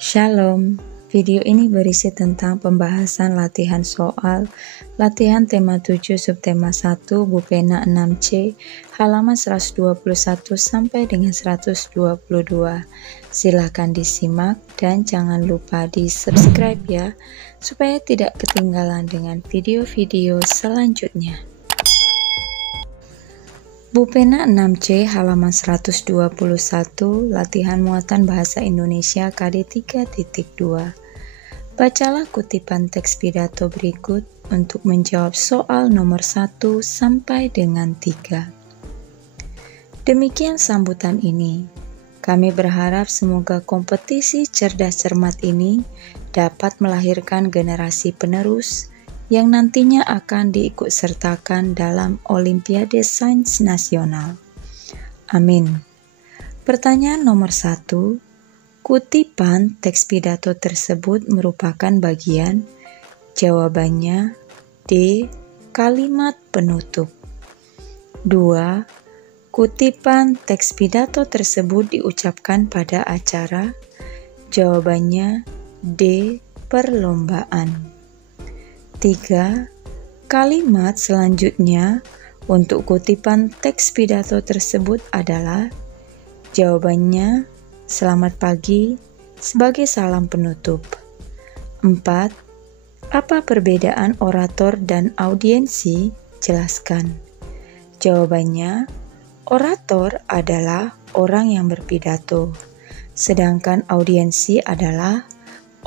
Shalom, video ini berisi tentang pembahasan latihan soal, latihan tema 7 subtema 1 Bupena 6C, halaman 121 sampai dengan 122. Silakan disimak dan jangan lupa di subscribe ya, supaya tidak ketinggalan dengan video-video selanjutnya. Bupena 6C halaman 121, latihan muatan bahasa Indonesia KD 3.2. Bacalah kutipan teks pidato berikut untuk menjawab soal nomor 1 sampai dengan 3. Demikian sambutan ini. Kami berharap semoga kompetisi cerdas cermat ini dapat melahirkan generasi penerus yang nantinya akan diikutsertakan dalam Olimpiade Sains Nasional. Amin. Pertanyaan nomor 1. Kutipan teks pidato tersebut merupakan bagian? Jawabannya D. Kalimat penutup. 2. Kutipan teks pidato tersebut diucapkan pada acara? Jawabannya D. Perlombaan. 3. Kalimat selanjutnya untuk kutipan teks pidato tersebut adalah? Jawabannya selamat pagi sebagai salam penutup. 4. Apa perbedaan orator dan audiensi? Jelaskan. Jawabannya, orator adalah orang yang berpidato, sedangkan audiensi adalah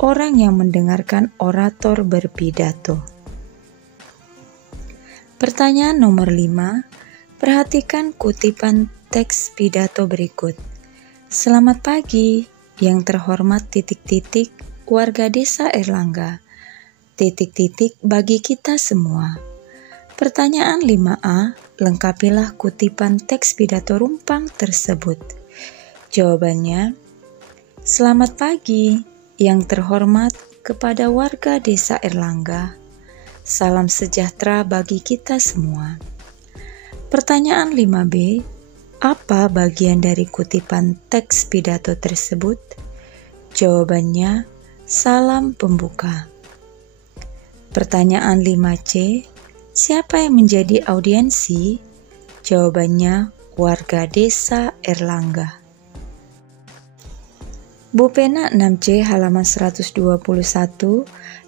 orang yang mendengarkan orator berpidato. Pertanyaan nomor 5. Perhatikan kutipan teks pidato berikut. Selamat pagi, yang terhormat ... warga desa Erlangga ... bagi kita semua. Pertanyaan 5A. Lengkapilah kutipan teks pidato rumpang tersebut. Jawabannya, selamat pagi, yang terhormat kepada warga desa Erlangga. Salam sejahtera bagi kita semua. Pertanyaan 5B. Apa bagian dari kutipan teks pidato tersebut? Jawabannya, salam pembuka. Pertanyaan 5C. Siapa yang menjadi audiensi? Jawabannya, warga desa Erlangga. Bupena 6C halaman 121,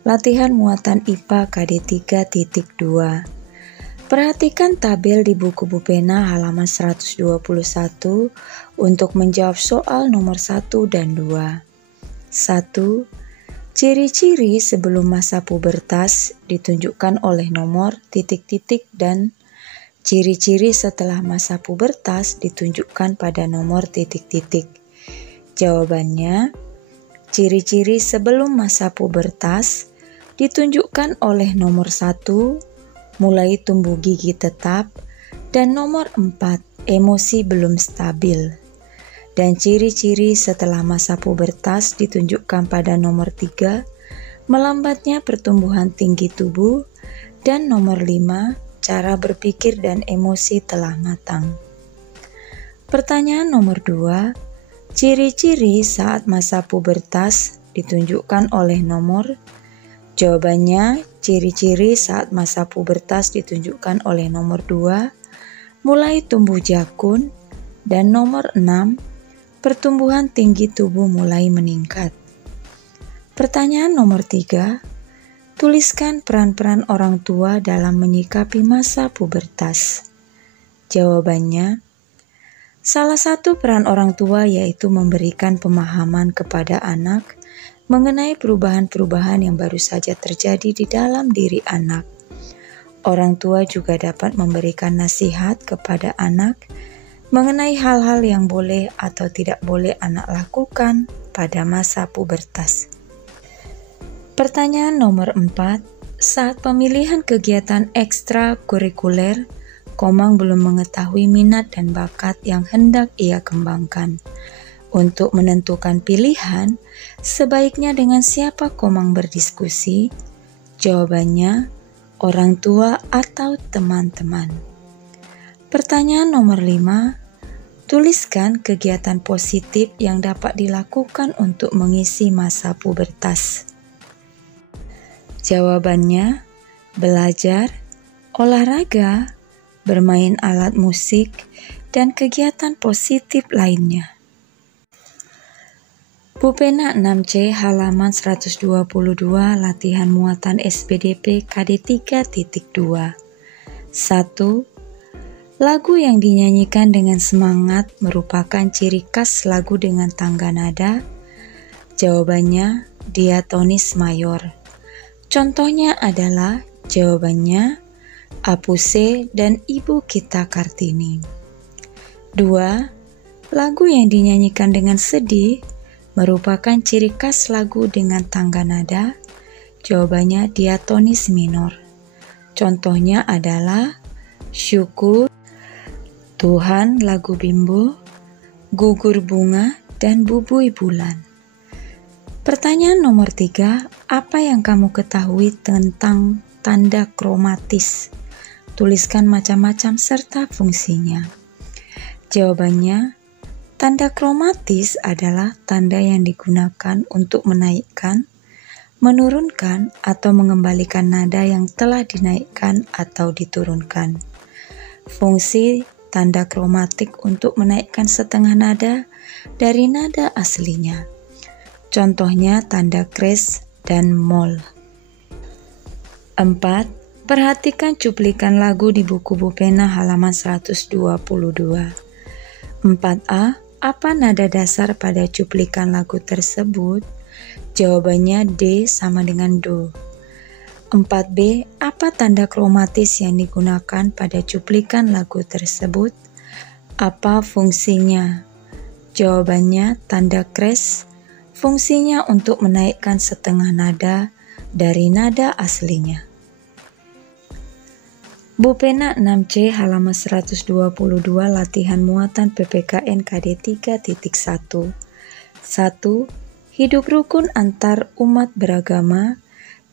latihan muatan IPA KD 3.2. Perhatikan tabel di buku Bupena halaman 121 untuk menjawab soal nomor 1 dan 2. 1. Ciri-ciri sebelum masa pubertas ditunjukkan oleh nomor ... dan ciri-ciri setelah masa pubertas ditunjukkan pada nomor ... Jawabannya, ciri-ciri sebelum masa pubertas ditunjukkan oleh nomor 1, mulai tumbuh gigi tetap, dan nomor 4, emosi belum stabil. Dan ciri-ciri setelah masa pubertas ditunjukkan pada nomor 3, melambatnya pertumbuhan tinggi tubuh, dan nomor 5, cara berpikir dan emosi telah matang. Pertanyaan nomor 2, ciri-ciri saat masa pubertas ditunjukkan oleh nomor. Jawabannya, ciri-ciri saat masa pubertas ditunjukkan oleh nomor 2, mulai tumbuh jakun, dan nomor 6, pertumbuhan tinggi tubuh mulai meningkat. Pertanyaan nomor 3, tuliskan peran-peran orang tua dalam menyikapi masa pubertas. Jawabannya, salah satu peran orang tua yaitu memberikan pemahaman kepada anak mengenai perubahan-perubahan yang baru saja terjadi di dalam diri anak. Orang tua juga dapat memberikan nasihat kepada anak mengenai hal-hal yang boleh atau tidak boleh anak lakukan pada masa pubertas. Pertanyaan nomor 4. Saat pemilihan kegiatan ekstrakurikuler, Komang belum mengetahui minat dan bakat yang hendak ia kembangkan. Untuk menentukan pilihan, sebaiknya dengan siapa Komang berdiskusi? Jawabannya, orang tua atau teman-teman. Pertanyaan nomor 5. Tuliskan kegiatan positif yang dapat dilakukan untuk mengisi masa pubertas. Jawabannya, belajar, olahraga, bermain alat musik, dan kegiatan positif lainnya. Buku pena 6C halaman 122 latihan muatan SPDP KD 3.2. 1. Lagu yang dinyanyikan dengan semangat merupakan ciri khas lagu dengan tangga nada. Jawabannya diatonis mayor. Contohnya adalah jawabannya Apuse dan Ibu Kita Kartini. 2. Lagu yang dinyanyikan dengan sedih merupakan ciri khas lagu dengan tangga nada. Jawabannya diatonis minor. Contohnya adalah Syukur, Tuhan lagu Bimbo, Gugur Bunga, dan Bubui Bulan. Pertanyaan nomor 3, apa yang kamu ketahui tentang tanda kromatis? Tuliskan macam-macam serta fungsinya. Jawabannya, tanda kromatis adalah tanda yang digunakan untuk menaikkan, menurunkan, atau mengembalikan nada yang telah dinaikkan atau diturunkan. Fungsi tanda kromatik untuk menaikkan setengah nada dari nada aslinya. Contohnya tanda kres dan mol. 4. Perhatikan cuplikan lagu di buku Bupena halaman 122. 4A. Apa nada dasar pada cuplikan lagu tersebut? Jawabannya D sama dengan Do. 4B. Apa tanda kromatis yang digunakan pada cuplikan lagu tersebut? Apa fungsinya? Jawabannya tanda kres. Fungsinya untuk menaikkan setengah nada dari nada aslinya. Bupena 6C halaman 122 latihan muatan PPKN KD 3.1. 1. Hidup rukun antar umat beragama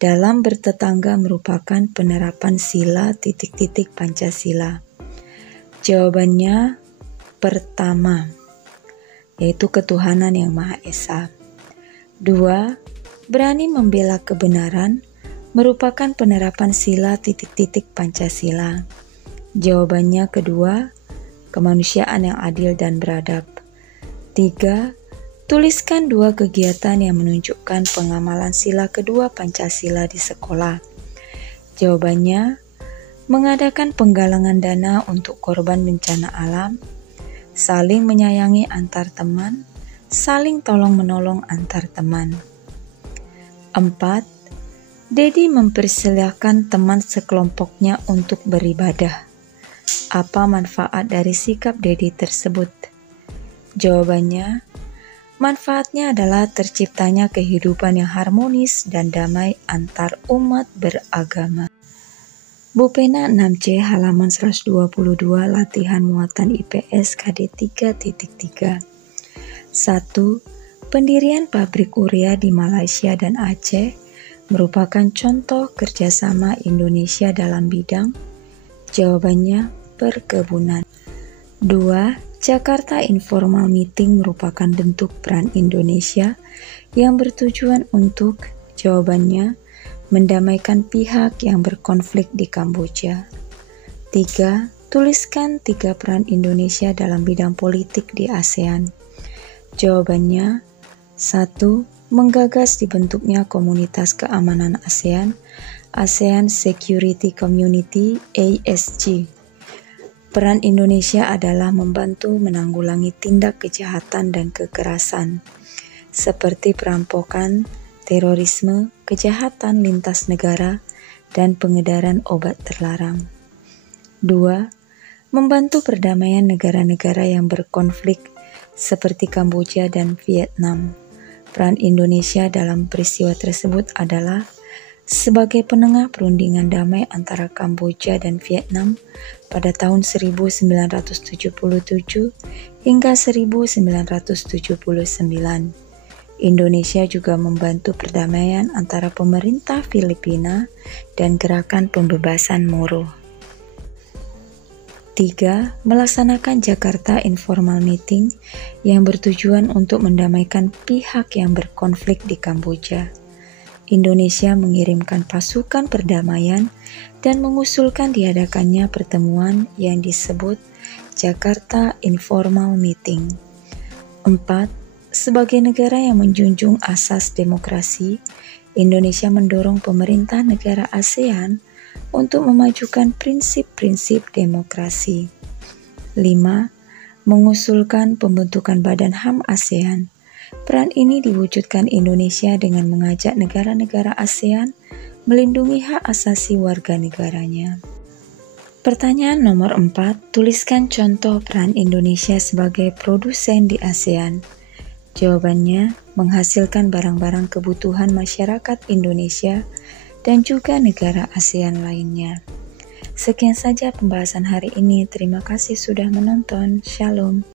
dalam bertetangga merupakan penerapan sila ... Pancasila. Jawabannya pertama, yaitu ketuhanan yang Maha Esa. 2. Berani membela kebenaran merupakan penerapan sila ... Pancasila. Jawabannya kedua, kemanusiaan yang adil dan beradab. 3. Tuliskan 2 kegiatan yang menunjukkan pengamalan sila kedua Pancasila di sekolah. Jawabannya, mengadakan penggalangan dana untuk korban bencana alam, saling menyayangi antar teman, saling tolong-menolong antar teman. 4. Dedi mempersilahkan teman sekelompoknya untuk beribadah. Apa manfaat dari sikap Dedi tersebut? Jawabannya, manfaatnya adalah terciptanya kehidupan yang harmonis dan damai antar umat beragama. Bupena 6C halaman 122 latihan muatan IPS KD 3.3. 1. Pendirian pabrik urea di Malaysia dan Aceh merupakan contoh kerjasama Indonesia dalam bidang. Jawabannya perkebunan. 2. Jakarta Informal Meeting merupakan bentuk peran Indonesia yang bertujuan untuk, jawabannya, mendamaikan pihak yang berkonflik di Kamboja. 3. Tuliskan 3 peran Indonesia dalam bidang politik di ASEAN. Jawabannya, 1. Menggagas dibentuknya Komunitas Keamanan ASEAN, ASEAN Security Community, ASG. Peran Indonesia adalah membantu menanggulangi tindak kejahatan dan kekerasan, seperti perampokan, terorisme, kejahatan lintas negara, dan pengedaran obat terlarang. 2. Membantu perdamaian negara-negara yang berkonflik, seperti Kamboja dan Vietnam. Peran Indonesia dalam peristiwa tersebut adalah sebagai penengah perundingan damai antara Kamboja dan Vietnam pada tahun 1977 hingga 1979. Indonesia juga membantu perdamaian antara pemerintah Filipina dan gerakan pembebasan Moro. 3. Melaksanakan Jakarta Informal Meeting yang bertujuan untuk mendamaikan pihak yang berkonflik di Kamboja. Indonesia mengirimkan pasukan perdamaian dan mengusulkan diadakannya pertemuan yang disebut Jakarta Informal Meeting. 4. Sebagai negara yang menjunjung asas demokrasi, Indonesia mendorong pemerintah negara ASEAN untuk memajukan prinsip-prinsip demokrasi. 5. Mengusulkan pembentukan Badan HAM ASEAN. Peran ini diwujudkan Indonesia dengan mengajak negara-negara ASEAN melindungi hak asasi warga negaranya. Pertanyaan nomor 4, tuliskan contoh peran Indonesia sebagai produsen di ASEAN. Jawabannya, menghasilkan barang-barang kebutuhan masyarakat Indonesia dan juga negara ASEAN lainnya. Sekian saja pembahasan hari ini. Terima kasih sudah menonton. Shalom.